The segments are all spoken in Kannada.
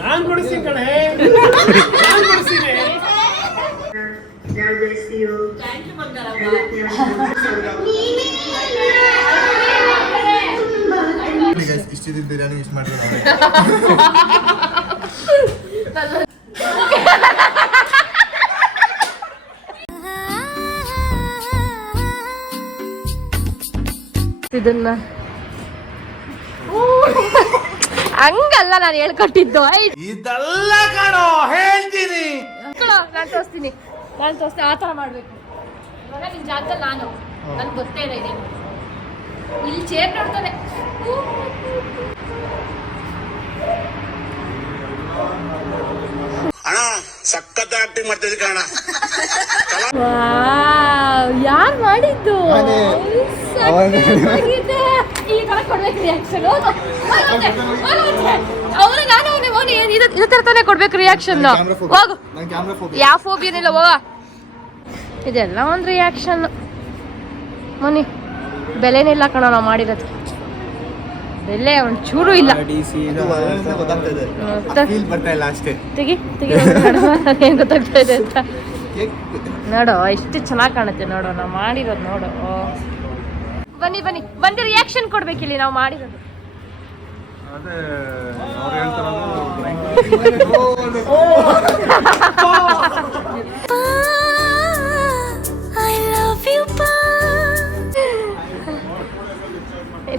ನಾನ್ ಕೊಡಿಸ್ತೀನಿ ಕಣೆ, ನಾನ್ ಕೊಡಿಸ್ತೀನಿ. ಇಷ್ಟಿದ್ದು ಬಿರಿಯಾನಿ ಇಷ್ಟು ಮಾಡಿದ್ರೆ ಇದನ್ನ ಹಂಗಲ್ಲ ನಾನು ಹೇಳ್ಕೊಟ್ಟಿದ್ದು. ಇದೆಲ್ಲ ಕಣೋ ಹೇಳ್ತೀನಿ, ನಾನು ತೋರಿಸ್ತೀನಿ ಆ ಥರ ಮಾಡ್ಬೇಕು. ಇವಾಗ ನಿನ್ ಜಾಗದಲ್ಲಿ ನನ್ಗೆ ಗೊತ್ತೇ ಇಲ್ಲ ಇದೇನು. ಇಲ್ಲಿ ಚೇರ್ ನೋಡ್ತಾನೆ. ಸಖತ್ ಆಕ್ಟಿಂಗ್ ಮಾಡ್ತಿದ್ದೆ ಕಣ. ಯಾರು ಮಾಡಿದ್ದು? ಈ ತರ ಕೊಡ್ಬೇಕು ರಿಯಾಕ್ಷನ್. ಅವ್ರು ನಾನು ಇದೇ ತರ ತಾನೇ ಕೊಡ್ಬೇಕು ರಿಯಾಕ್ಷನ್. ಹೋಗು, ಯಾವ ಫೋಬಿಯನಿಲ್ಲ ಹೋಗ. ಇದೆಲ್ಲ ಒಂದು ರಿಯಾಕ್ಷನ್. ಮನಿ ಬೆಲೆನಿಲ್ಲ ಕಣ ನಾವು ಮಾಡಿರೋದು. ಬೆಲೆ ಒಂಚೂರು ಇಲ್ಲ. ತೆಗಿ ಏನ್ ಗೊತ್ತಾಗ್ತಾ ಇದೆ ಅಂತ ನೋಡು. ಎಷ್ಟು ಚೆನ್ನಾಗಿ ಕಾಣುತ್ತೆ ನೋಡು ನಾವು ಮಾಡಿರೋದು. ನೋಡು, ಬನ್ನಿ ಬನ್ನಿ ಬಂದು ರಿಯಾಕ್ಷನ್ ಕೊಡ್ಬೇಕಿಲ್ಲಿ ನಾವು ಮಾಡಿರೋದು.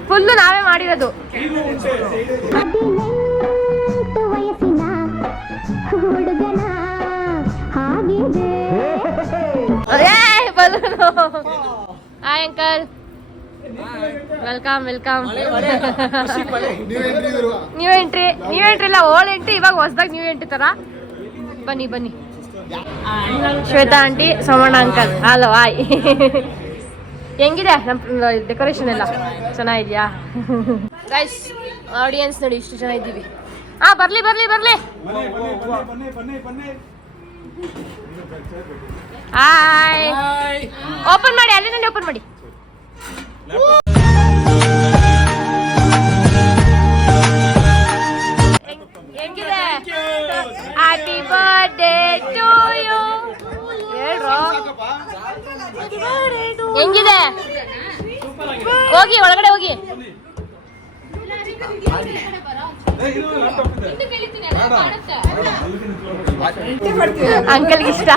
ಫುಲ್ಲು ನಾವೇ ಮಾಡಿರೋದು. Hi uncle, welcome welcome. New entry ಇಲ್ಲ, ಓಲ್ಡ್ ಎಂಟ್ರಿ. ಇವಾಗ ಹೊಸದಾಗಿ ನ್ಯೂ ಎಂಟ್ರಿ ತರ. ಬನ್ನಿ ಬನ್ನಿ. Shweta aunty, Somanna uncle. Hello, hi. ಹೆಂಗಿದೆ ನಮ್ಮ ಡೆಕೋರೇಷನ್ ಎಲ್ಲ? ಚೆನ್ನಾಗಿದ್ಯಾ ಗೈಸ್? ಆಡಿಯನ್ಸ್ ನೋಡಿ ಇಷ್ಟು ಜನ ಇದ್ದೀವಿ. ಬರ್ಲಿ ಬರ್ಲಿ ಬರ್ಲಿ. ಹಾಯ್. ಓಪನ್ ಮಾಡಿ, ಅಲ್ಲಿ ನೋಡಿ ಓಪನ್ ಮಾಡಿ. ಹೆಂಗಿದೆ? Happy birthday to you. ಹೇಳ್ರೋ ಹೆಂಗಿದೆ? ಹೋಗಿ ಒಳಗಡೆ ಹೋಗಿ. ಅಂಕಲ್ಗೆ ಇಷ್ಟ.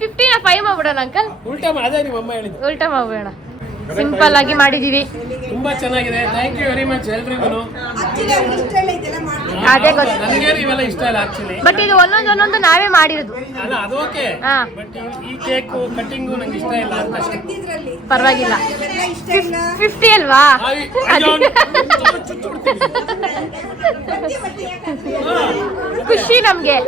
15 5 ಮಾಡ್ಬಿಡೋಣ ಅಂಕಲ್. ಉಲ್ಟಾ ಮಾಡ್ಬೇಡ. ಸಿಂಪಲ್ ಆಗಿ ಮಾಡಿದೀವಿ. ತುಂಬಾ ಚೆನ್ನಾಗಿದೆ. ಥ್ಯಾಂಕ್ ಯು ವೆರಿ ಮಚ್ ಎಲ್ರಿಗೂ. ಅದೇ ಗೊತ್ತು, ಇವೆಲ್ಲ ಇಷ್ಟ ಇಲ್ಲ ಆಕ್ಚುಲಿ. ಬಟ್ ಇದು ಒಂದೊಂದು ನಾವೇ ಮಾಡಿರೋದು. ಅಲ್ಲ ಅದು ಓಕೆ, ಬಟ್ ಈ ಕೇಕ್ ಕಟ್ಟಿಂಗು ನಂಗೆ ಇಷ್ಟ ಇಲ್ಲ ಅಷ್ಟೇ. ಪರವಾಗಿಲ್ಲ. 50 ಅಲ್ವಾ? ಖುಷಿ ನಮ್ಗೆ.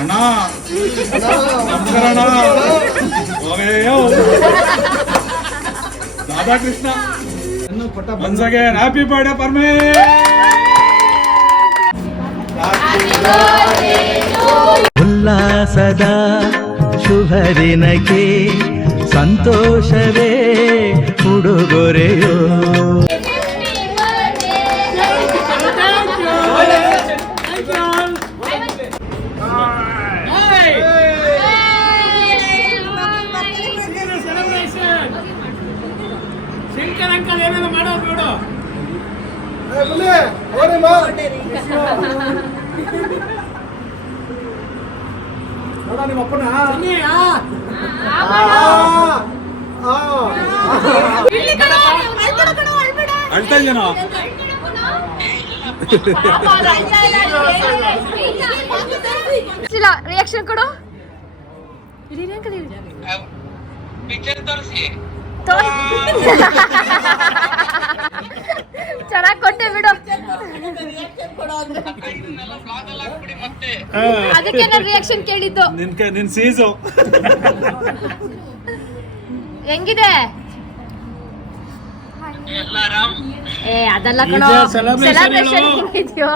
ಅಣ್ಣ Radhakrishna once again happy birthday ಪರ್ಮೇ. ಉಲ್ಲಾಸದ ಶುಭ ದಿನಕ್ಕೆ ಸಂತೋಷವೇ ಉಡುಗೊರೆಯೋ. ಶಂಕರ್ ಅಂಕಲ್ ಏನೇನು ಮಾಡೋದು ನೋಡು. ನಿಮ್ಮ ಅಪ್ಪನ ಅಳ್ತಾ ಇದೆಯೇನೋ? ರಿಯಾಕ್ಷನ್ ಕೊಡು. ಚೆನ್ನಾಗಿ ಕೊಟ್ಟೆ ಬಿಡು. ಅದಕ್ಕೆ ನಾನು ರಿಯಾಕ್ಷನ್ ಕೇಳಿದ್ದು. ನಿನ್ ಸೀಸು ಹೆಂಗಿದೆ? ಏ ಅದೆಲ್ಲ ಕಣೋ, ಈಗ celebration ಸೆಲೆಬ್ರೇಷನ್ ಹೆಂಗಿದ್ಯೋ?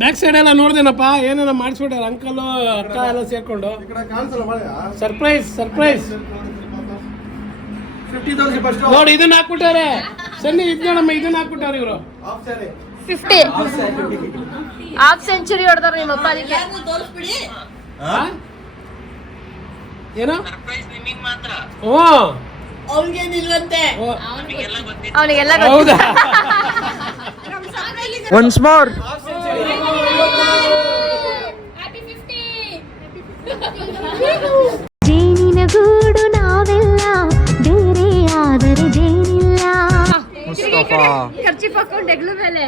ಬ್ಯಾಕ್ ಸೈಡ್ ಎಲ್ಲ ನೋಡ್ದೇನಪ್ಪ, ಏನೇನೋ ಮಾಡಿಸ್ಬಿಟ್ಟಾರ ಅಂಕಲ್ ಅಕ್ಕ ಎಲ್ಲ ಸೇರ್ಕೊಂಡು. ಸರ್ಪ್ರೈಸ್ ಸರ್ಪ್ರೈಸ್ 50,000 ಫಸ್ಟ್ ನೋಡಿ, ಇದನ್ನ ಹಾಕ್ಬಿಟ್ಟಾರೆ. ಸನ್ನಿ ಇದ್ ನೋಡಮ್ಮ, ಇದನ್ನ ಹಾಕ್ಬಿಟ್ಟಾರೆ ಇವರು. 50 ಹಾಫ್ ಸೆಂಚುರಿ ಹೊಡೆದಾರ ನಿಮ್ಮಪ್ಪ. ಅದಕ್ಕೆ ಏನೋ ಓ ಅವನಿಗೆಲ್ಲ ಹೌದಾ? ಒನ್ಸ್ ಮೋರ್ ಜೇನಿನ ಗೂಡು ನಾವೆಲ್ಲ ಬೇರೆ ಆದರೆ ಜೇನಿಲ್ಲ. ಖರ್ಚಿ ಹಾಕೊಂಡು ಹೆಗ್ಲು ಮೇಲೆ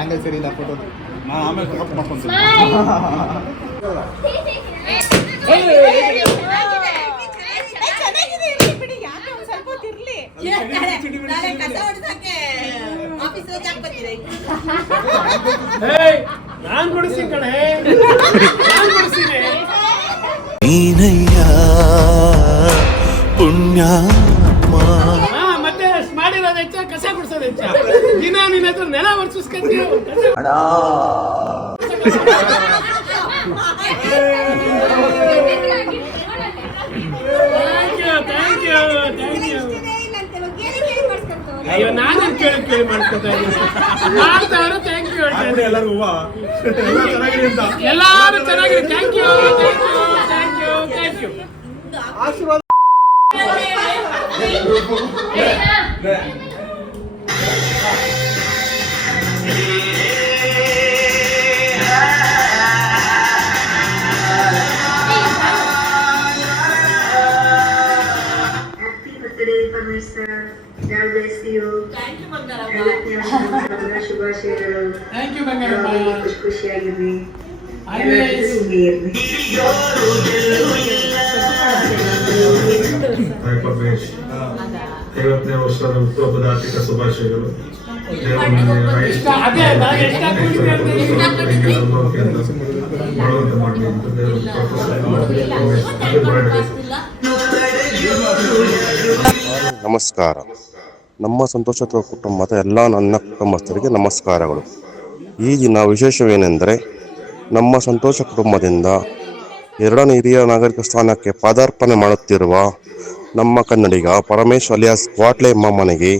ಆಂಗಲ್ ಸರಿ ಇಲ್ಲ ಫೋಟೋ. ನಾನು ಆಮೇಲೆ ಕಟ್ ಮಾಡ್ಕೊಂತೀನಿ. ನಾನ್ ಕೊಡಿಸ್ತೀನಿ ಕಣೆ, ನಾನ್ ಕೊಡಿಸ್ತೀನಿ. ನೀನಯ್ಯ ಪುಣ್ಯಾತ್ಮ. ಮತ್ತೆ ಮಾಡಿರೋದು ಹೆಚ್ಚ, ಕಸ ಗುಡ್ಸೋದು ಹೆಚ್ಚ. ದಿನ ನಿನ್ನ ಹತ್ರ ನೆಲ ವರ್ಸಿಸ್ಕೊಂತೀವಿ. Thank you. ಅಯ್ಯೋ, ನಾನೇನು ಕೇಳಿ ಮಾಡ್ಕೊತಾ ಇದ್ದೀನಿ. ಮಾಡ್ತಾವ್ರೆ, ಥ್ಯಾಂಕ್ ಯು ಹೇಳ್ತಾ ಇದ್ದೀನಿ. ಎಲ್ಲರಿಗೂ ಚೆನ್ನಾಗಿದೆ ಅಂತ ಎಲ್ಲಾರು ಚೆನ್ನಾಗಿದೆ. Thank you. ಆಶೀರ್ವಾದ. ಶುಭಾಶಯಗಳು. Thank you Bangaramma. ಖುಷಿಯಾಗಿರ್ರಿ. ಪರಮೇಶ್ 50ನೇ ವರ್ಷದ ಹುಟ್ಟುಹಬ್ಬದ ಆರ್ಥಿಕ ಶುಭಾಶಯಗಳು. ಅದೇ ನಾನು ಎಷ್ಟು ಹಾಕ್ಬಿಟ್ಟಿದ್ದೆ ಅಂತ ನಮಸ್ಕಾರ. ನಮ್ಮ ಸಂತೋಷ ಕುಟುಂಬದ ಎಲ್ಲ ನನ್ನ ಕುಟುಂಬಸ್ಥರಿಗೆ ನಮಸ್ಕಾರಗಳು. ಈ ದಿನ ವಿಶೇಷವೇನೆಂದರೆ ನಮ್ಮ ಸಂತೋಷ ಕುಟುಂಬದಿಂದ 2ನೇ ಹಿರಿಯ ನಾಗರಿಕ ಸ್ಥಾನಕ್ಕೆ ಪಾದಾರ್ಪಣೆ ಮಾಡುತ್ತಿರುವ ನಮ್ಮ ಕನ್ನಡಿಗ ಪರಮೇಶ್ ಅಲಿಯಾಸ್ ಕ್ವಾಟ್ಲೆ ಮಾಮನಿಗೆ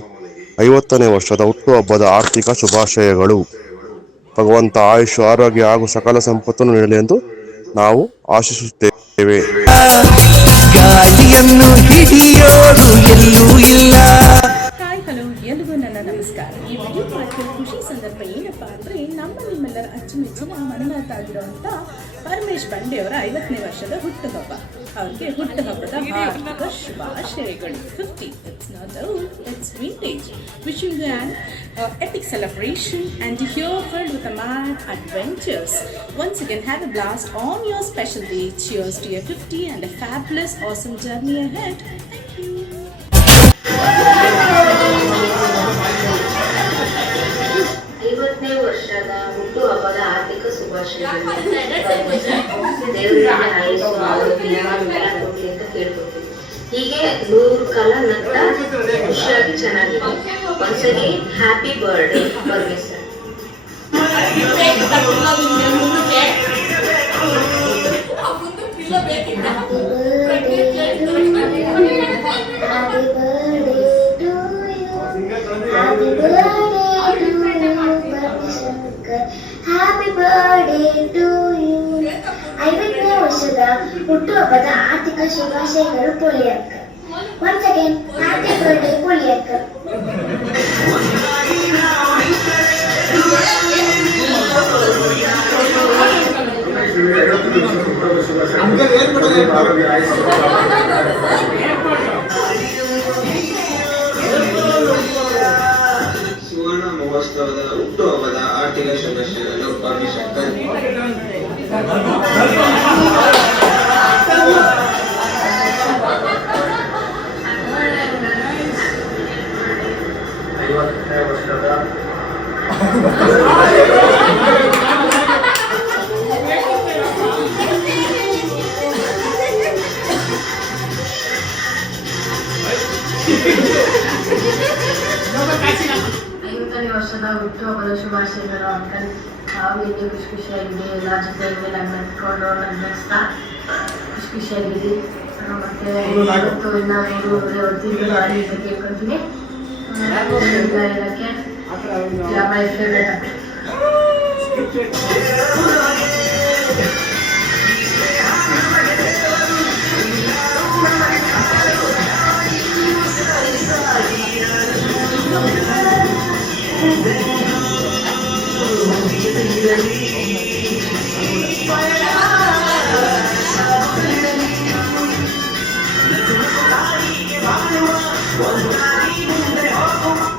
50ನೇ ವರ್ಷದ ಹುಟ್ಟುಹಬ್ಬದ ಆರ್ಥಿಕ ಶುಭಾಶಯಗಳು. ಭಗವಂತ ಆಯುಷ್, ಆರೋಗ್ಯ ಹಾಗೂ ಸಕಲ ಸಂಪತ್ತನ್ನು ನೀಡಲಿ ಎಂದು ನಾವು ಆಶಿಸುತ್ತೇವೆ. ಗಾಳಿಯನ್ನು ಹಿಡಿಯೋರು ಎಲ್ಲೂ ಇಲ್ಲ. ಹಾಯ್ ಹಲೋ, ಎಲ್ರಿಗೂ ನನ್ನ ನಮಸ್ಕಾರ. ಈ ವಿಡಿಯೋ ಮಾಡಿದ ಖುಷಿ ಸಂದರ್ಭ ಏನಪ್ಪಾ ಅಂದರೆ, ನಿಮ್ಮೆಲ್ಲರ ಅಚ್ಚುಮೆಚ್ಚಿನ ಮನಮಾತಾಗಿರುವಂಥ ಪರಮೇಶ್ ಬಂಡೆಯವರ 50ನೇ ವರ್ಷದ ಹುಟ್ಟುಹಬ್ಬ. ಅವ್ರಿಗೆ ಹುಟ್ಟುಹಬ್ಬದ ಹಾರ್ದಿಕ ಶುಭಾಶಯಗಳು. 50, it's not old, it's vintage. Wishing you an epic celebration and a year filled with a mad adventures. Once again, have a blast on your special day. Cheers to your 50 and a fabulous, awesome journey ahead. Thank you. ವರ್ಷದ ಹುಟ್ಟುಹಬ್ಬದ ಆರ್ಥಿಕ ಶುಭಾಶಯಗಳು. ದೇವರಿಗೆ ಆಯುಷ್ಯ ಆರೋಗ್ಯ ಕೊಡ್ಲಿ ಅಂತ ಕೇಳ್ಕೊತೀವಿ. ಹೀಗೆ 100 ಕಾಲ ನಂತರ ಖುಷಿಯಾಗಿ ಚೆನ್ನಾಗಿದೆ. Once again happy birthday Paramesh sir. Happy birthday to you. 50ನೇ ವರ್ಷದ ಹುಟ್ಟುಹಬ್ಬದ ಆರ್ಥಿಕ ಶುಭಾಶಯಗಳು ಪೊಲಿಯಕ್ಕ. Once again happy birthday ಪೊಲಿಯಕ್ಕ. ಸುವರ್ಣ ಮಹೋತ್ಸವದ ಹುಟ್ಟುಹಬ್ಬದ ಆರ್ಥಿಕ ಶುಭಾಶಯಗಳು ಪರಮೇಶ್ ಅಂಕಲ್. 50ನೇ ವರ್ಷದ ಐವತ್ತನೇ ವರ್ಷದ ಹುಟ್ಟುಹಬ್ಬದ ಶುಭಾಶಯಗಳು ಅಂಕಲ್. ನಾವು ಹೀಗೆ ಖುಷಿಯಾಗಿದೆ, ಎಲ್ಲ ಜೊತೆಯಲ್ಲಿ ನನ್ನ ನೆಟ್ಕೊಂಡು ನಡೆಸ್ತಾ ಖುಷಿಯಾಗಿದ್ದೀವಿ. ಮತ್ತೆ ಇವತ್ತು ಇನ್ನ 3 ತಿಂಗಳು ಅಂತ ಕೇಳ್ಕೊತೀನಿ. ಹೇಳಕ್ಕೆ my favourite.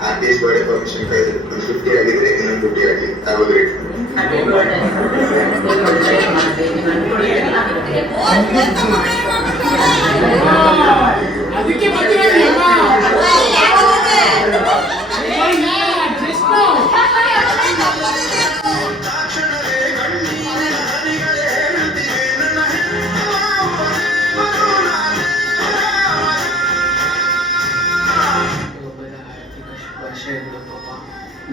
Artist birthday permission ಕಾಯ್ದು 50 ಆಗಿದ್ರೆ ಇನ್ನೊಂದು 50 ಆಗಲಿ 60 ರೇಟ್. ಅದಕ್ಕೆ ಶುಭಾಶಯಗಳು ಪಾಪ.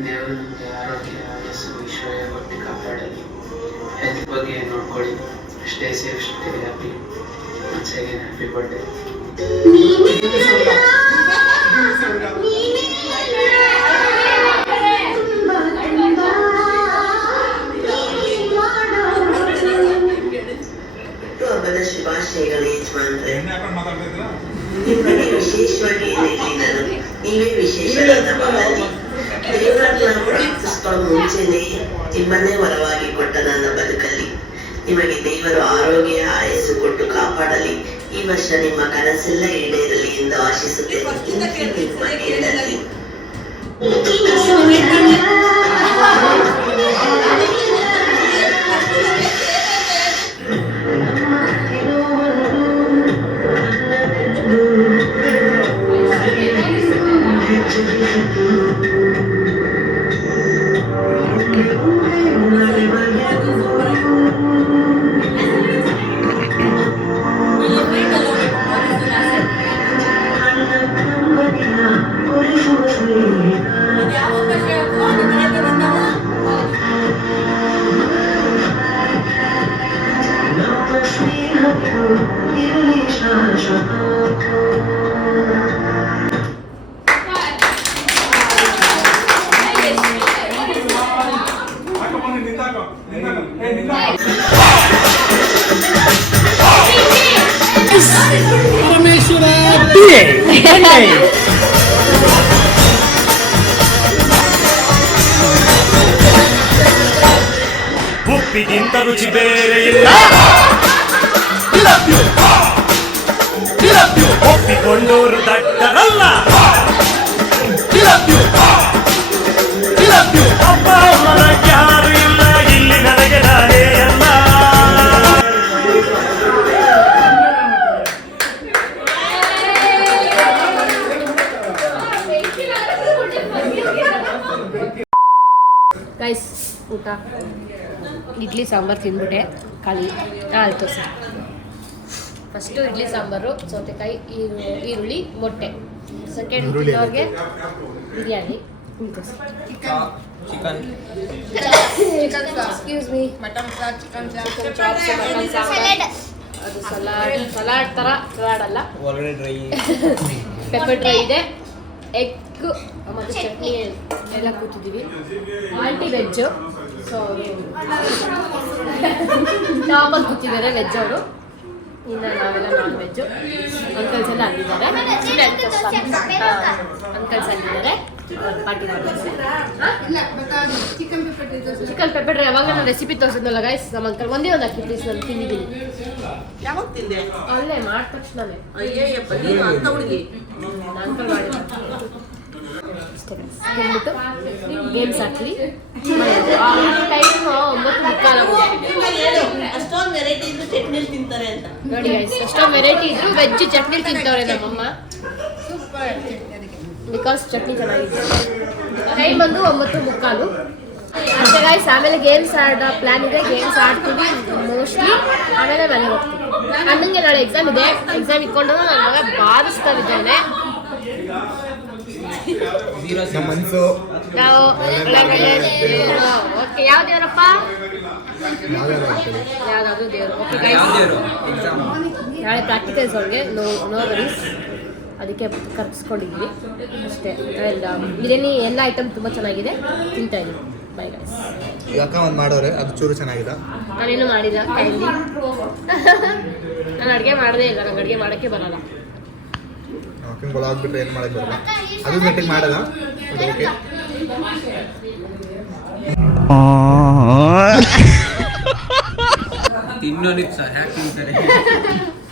ದೇವರು ನಮಗೆ ಆರೋಗ್ಯ ಆಯಸ್ಸು ಐಶ್ವರ್ಯ ಕೊಟ್ಟು ಕಾಪಾಡಲಿ. ಹೆಲ್ತ್ ಬಗ್ಗೆ ನೋಡ್ಕೊಳ್ಳಿ. Stay safe, stay happy. Once again happy birthday. ಹುಟ್ಟುಹಬ್ಬದ ಶುಭಾಶಯಗಳು ಯಜಮಾನ್ರೆ. ನಿಮಗೆ ವಿಶೇಷವಾಗಿ ಏನಿರಲಿಲ್ಲ, ನೀವೇ ವಿಶೇಷವಾದ ಬಾಳಲ್ಲಿ. ದೇವರನ್ನ ಪ್ರಾರ್ಥಿಸಿಕೊಳ್ಳೋ ಮುಂಚೆನೆ ನಿಮ್ಮನ್ನೇ ವರವಾಗಿ ಕೊಟ್ಟ ನನ್ನ ಬದುಕಲ್ಲಿ ನಿಮಗೆ ದೇವರು ಆರೋಗ್ಯ ಆಯಸ್ಸು ಕೊಟ್ಟು ಕಾಪಾಡಲಿ. ಈ ವರ್ಷ ನಿಮ್ಮ ಕನಸೆಲ್ಲ ಈಡೇರಲಿ ಎಂದು ಆಶಿಸುತ್ತೇನೆ. ನಿಮ್ಮ ನೀಡಲಿ. ಪರಮೇಶ್ವರ ಉಪ್ಪಿಗಿಂತ ರುಚಿ ಬೇರೆ ಇಲ್ಲ. ಒಪ್ಪಿಕೊಂಡೋರು ದಡ್ಡರಲ್ಲ. ಅಪ್ಪ ಅಮ್ಮನ ಯಾರು ಇಲ್ಲ ಇಲ್ಲಿ, ನನಗೆ ನಾನೇ ಅಲ್ಲ. ಗೈಸ್ ಊಟ ಇಡ್ಲಿ ಸಾಂಬಾರು ತಿಂದ್ಬಿಟ್ಟೆ ಖಾಲಿ ಆಯಿತು ಸರ್. ಫಸ್ಟು ಇಡ್ಲಿ ಸಾಂಬಾರು, ಸೌತೆಕಾಯಿ, ಈರುಳ್ಳಿ, ಮೊಟ್ಟೆ. Second ತಿನ್ನೋರಿಗೆ biryani, excuse me, mutton chops, mutton sambar, ಅದು ಸಲಾಡ್ ಥರ, ಸಲಾಡ್ ಅಲ್ಲ, ಪೆಪ್ಪರ್ ಡ್ರೈ ಇದೆ, ಎಗ್ ಮತ್ತು ಚಟ್ನಿ ಎಲ್ಲ ಕೂತಿದ್ದೀವಿ. ಆಂಟಿ ವೆಜ್ಜು, ಸೊ ಟಾಪಲ್ಲಿ ಕೂತಿದ್ದಾರೆ ವೆಜ್ ಅವರು. ಇನ್ನು ನಾವೆಲ್ಲ ನಾನ್ ವೆಜ್ಜು. ಅಂಕಲ್ಸ್ ಎಲ್ಲ ಅಂದಿದ್ದಾರೆ, uncles ಅಂದಿದ್ದಾರೆ party chicken pepper dry. ಯಾವಾಗ ನಾನು ರೆಸಿಪಿ ತೋರಿಸಿದ್ನಲ್ಲ ಗೈಸ್, ನಮ್ಮ ಅಂಕಲ್ ಒಂದೇ ಒಂದು ಅಕ್ಕಿ ಪ್ಲೀಸ್ ನಾನು ತಿಂದಿದ್ದೀನಿ. ಯಾವಾಗ ತಿಂದೆ? ಅಲ್ಲೇ ಮಾಡಿದ ತಕ್ಷಣವೇ ಅಂಕಲ್ ಮಾಡಿ ತಿಂದ್ಬಿಟ್ಟು ಗೇಮ್ಸ್ ಹಾಕ್ಲಿ. ಟೈಮ್ 9:45. ಅಷ್ಟೊಂದು ವೆರೈಟಿ ಇದ್ರು ಚಟ್ನಿ ತಿಂತಾರೆ ಅಂತ ನೋಡಿ ಗೈಸ್, ಅಷ್ಟೊಂದು ವೆರೈಟಿ ಇದ್ರು ವೆಜ್ ಚಟ್ನಿ ತಿಂತವ್ರೆ ನಮ್ಮಮ್ಮ. ಬಿಕಾಸ್ ಚಟ್ನಿ ಚೆನ್ನಾಗಿದೆ. ಟೈಮ್ ಬಂದು 9:45 ಅಷ್ಟೇ ಗೈಸ್. ಆಮೇಲೆ ಗೇಮ್ಸ್ ಆಡೋ ಪ್ಲಾನ್ ಇದೆ, ಗೇಮ್ಸ್ ಆಡ್ತೀವಿ ಮೋಸ್ಟ್ಲಿ. ಆಮೇಲೆ ಮನೆಗೆ ಹೋಗ್ತೀವಿ. ಅಣ್ಣಂಗೆ ನಾಳೆ ಎಕ್ಸಾಮ್ ಇದೆ. ಎಕ್ಸಾಮ್ ಇಟ್ಕೊಂಡು ನನ್ನ ಮಗ ಬಾರಿಸ್ತಾ ಇದ್ದಾನೆ. ಮನಸ್ಸು ನಾವು ಓಕೆ ಯಾವ ದೇವರಪ್ಪ ಯಾವ್ದಾದ್ರು ದೇವರು ಓಕೆ ನಾಳೆ ಪ್ರಾಕ್ಟಿಕಲ್ಸ್ ಅವ್ರಿಗೆ ನೋ ವರೀಸ್ ಅದಕ್ಕೆ ಕರ್ಸ್ಕೊಂಡಿದ್ವಿ ಅಷ್ಟೇ. ಬಿರಿಯಾನಿ ಎಲ್ಲ ಐಟಮ್ ತುಂಬ ಚೆನ್ನಾಗಿದೆ, ತಿಂತಾ ಇದ್ದೀವಿ. Bye guys. ಈಗ ಅಕ್ಕ ಒಂದು ಮಾಡೋರೆ ಅದು ಚೂರು ಚೆನ್ನಾಗಿದೆ. ನಾನೇನು ಮಾಡಿಲ್ಲ ಕೈಲಿ ನಾನು ಅಡುಗೆ ಮಾಡೋದೇ ಇಲ್ಲ, ನಂಗೆ ಅಡುಗೆ ಮಾಡೋಕ್ಕೆ ಬರಲ್ಲ. ಆಗ್ಬಿಟ್ರೆ ಏನು ಮಾಡಕ್ಕೆ ಬರಲ್ಲ, ಅದು ನೆಟ್ಟಿಗೆ ಮಾಡಲ್ಲ. ಓಕೆ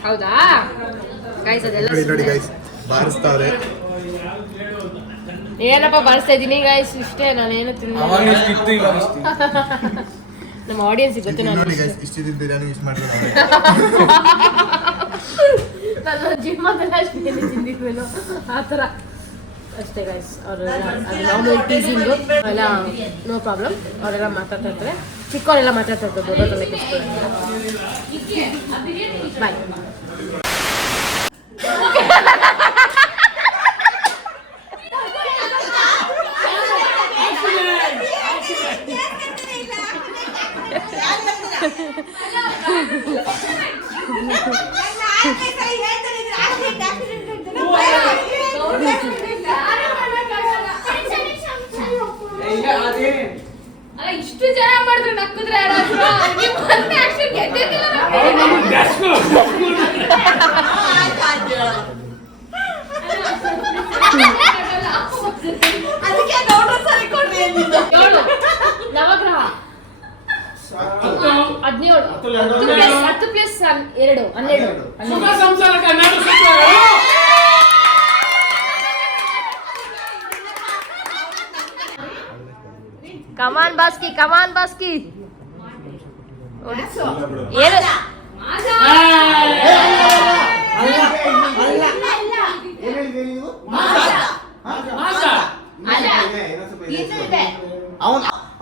ಹೌದಾ ಗೈಸ್? ಅದೆಲ್ಲ ನೋಡಿ ಗೈಸ್ ಬಾರಿಸ್ತಾವ್ರೆ. ಏನಪ್ಪ ಬಾರಿಸ್ತಾ ಇದ್ದೀನಿ ಗೈಸ್, ಇಷ್ಟೇ. ನಾನೇನು ತಿನ್ನ ನಮ್ಮ ಆಡಿಯನ್ಸ್ ಗೊತ್ತು. ನೋಡಿ ಗೈಸ್ ಇಷ್ಟಿದ್ದು ಬಿರಿಯಾನಿ ಯೂಸ್ ಮಾಡಿದ್ರೆ ನಾನು ಜಿಮ್ಮದೆಲ್ಲ ಅಷ್ಟೇ ತಿಂದಿದ್ವೇನೋ ಆ ಥರ ಅಷ್ಟೇ ಗೈಸ್. ಅವರೆಲ್ಲ ಅದು ನಾರ್ಮಲ್ ಟೀಸಿಂಗು ಎಲ್ಲ ನೋ ಪ್ರಾಬ್ಲಮ್. ಅವರೆಲ್ಲ ಮಾತಾಡ್ತಾ ಇರ್ತಾರೆ, ಚಿಕ್ಕವರೆಲ್ಲ ಮಾತಾಡ್ತಾ ಇರ್ತಾರೆ, ದೊಡ್ಡವರೆಲ್ಲ ಬಾಯ್. ಇಷ್ಟು ಜನ ಮಾಡಿದ್ರೆ ನಕ್ಕಿದ್ರೆ ನವಗ್ರಹ 17 10 ಪ್ಲಸ್ 2 12. ಕಮಾನ್ ಬಾಸ್ಕಿ, ಕಮಾನ್ ಬಾಸ್ಕಿ. ಏನು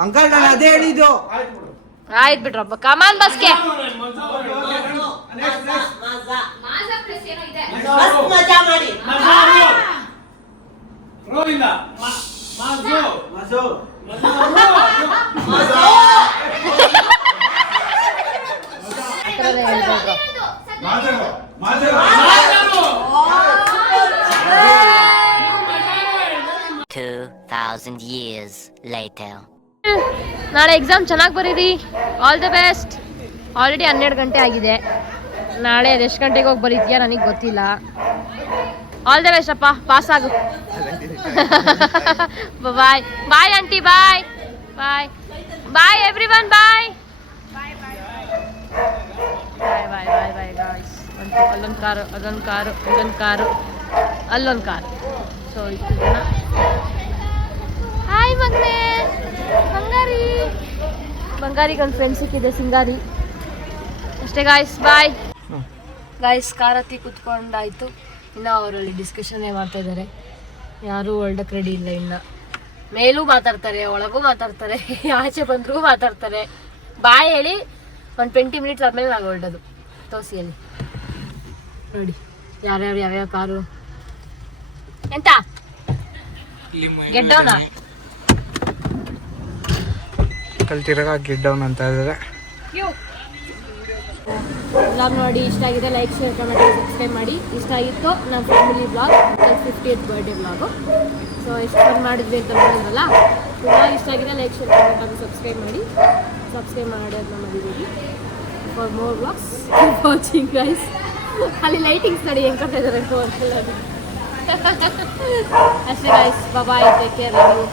ಅಂಕಲ್ ನಾನು ಅದೇ ಹೇಳಿದ್ದು. ಆಯ್ತು ಬಿಡ್ರಪ್ಪ. ಕಮಾನ್ ಬಾಸ್ಕಿ. ಮಜಾ ಮಾಡಿ. ನಾಳೆ ಎಕ್ಸಾಮ್ ಚೆನ್ನಾಗಿ ಬರೀರಿ. All the best. ಆಲ್ರೆಡಿ 12 ಗಂಟೆ ಆಗಿದೆ. ನಾಳೆ ಎಷ್ಟು ಗಂಟೆಗೆ ಹೋಗಿ ಬರೀತೀಯಾ ನನಗೆ ಗೊತ್ತಿಲ್ಲ. ಆಲ್ ದ ಬೆಸ್ಟ್ ಅಪ್ಪ, ಪಾಸ್ ಆಗು. ಬಾಯ್ ಬಾಯ್ ಆಂಟಿ, ಬಾಯ್ ಬಾಯ್ ಬಾಯ್ ಎವ್ರಿವನ್, ಬಾಯ್ ಬಾಯ್ ಬಾಯ್ ಬಾಯ್ ಬಾಯ್ ಬಾಯ್ ಗಾಯ್ಸ್. ಅಲ್ಲೊಂದು ಕಾರು, ಅಲ್ಲೊಂದು ಕಾರು, ಇಲ್ಲೊಂದು ಕಾರು, ಅಲ್ಲೊಂದು ಕಾರು. ಸೊ ಇಷ್ಟು ಜನ. ಹಾಯ್ ಮಗನೇ ಬಂಗಾರಿ. ಬಂಗಾರಿಗೊಂದು ಫ್ರೆಂಡ್ ಸಿಕ್ಕಿದೆ, ಸಿಂಗಾರಿ. ಅಷ್ಟೇ ಗಾಯ್ಸ್, ಬಾಯ್ ಗಾಯ್ಸ್. ಕಾರ್ ಹತ್ತಿ ಕುತ್ಕೊಂಡಾಯ್ತು. ಇನ್ನು ಅವರಲ್ಲಿ ಡಿಸ್ಕಷನ್ನೇ ಮಾಡ್ತಾ ಇದ್ದಾರೆ. ಯಾರೂ ಹೊರಡಕ್ಕೆ ರೆಡಿ ಇಲ್ಲ. ಇನ್ನು ಮೇಲೂ ಮಾತಾಡ್ತಾರೆ, ಒಳಗೂ ಮಾತಾಡ್ತಾರೆ, ಆಚೆ ಬಂದರೂ ಮಾತಾಡ್ತಾರೆ. ಬಾಯ್ ಹೇಳಿ ಒಂದು 20 ಮಿನಿಟ್ಸ್ ಆದಮೇಲೆ ನಾವು ಹೊರಡೋದು ತೋಸಿಯಲ್ಲಿ. ನೋಡಿ ಯಾರ್ಯಾರು ಯಾವ್ಯಾವ ಕಾರು. ಎಂತ ಗೆಟ್ ಡೌನ್ ಕಲ್ತಿರಾಗ ಗೆಟ್ ಡೌನ್ ಅಂತ ಇದ್ದಾರೆ. ಬ್ಲಾಗ್ ನೋಡಿ ಇಷ್ಟ ಆಗಿದೆ ಲೈಕ್, ಶೇರ್, ಕಮೆಂಟ್, ಸಬ್ಸ್ಕ್ರೈಬ್ ಮಾಡಿ. ಇಷ್ಟ ಆಗಿತ್ತು ನಮ್ಮ family blog, 50th birthday blog. So ಎಷ್ಟು ಫನ್ ಮಾಡಿದ್ವಿ ಅಂತ ನೋಡಿದ್ರಲ್ಲ. ಬ್ಲಾಗ್ ಇಷ್ಟ ಆಗಿದೆ ಲೈಕ್, ಶೇರ್, ಕಮೆಂಟ್ ಹಾಗೂ ಸಬ್ಸ್ಕ್ರೈಬ್ ಮಾಡಿ. ಸಬ್ಸ್ಕ್ರೈಬ್ ಮಾಡೋದನ್ನ ಮರಿಬೇಡಿ. For more blogs watching guys. ಅಲ್ಲಿ ಲೈಟಿಂಗ್ಸ್ ನೋಡಿ ಹೆಂಗೆ ಕೊಡ್ತಾ ಇದ್ದಾರೆ. ಅಷ್ಟೇ guys, bye, take care, love you.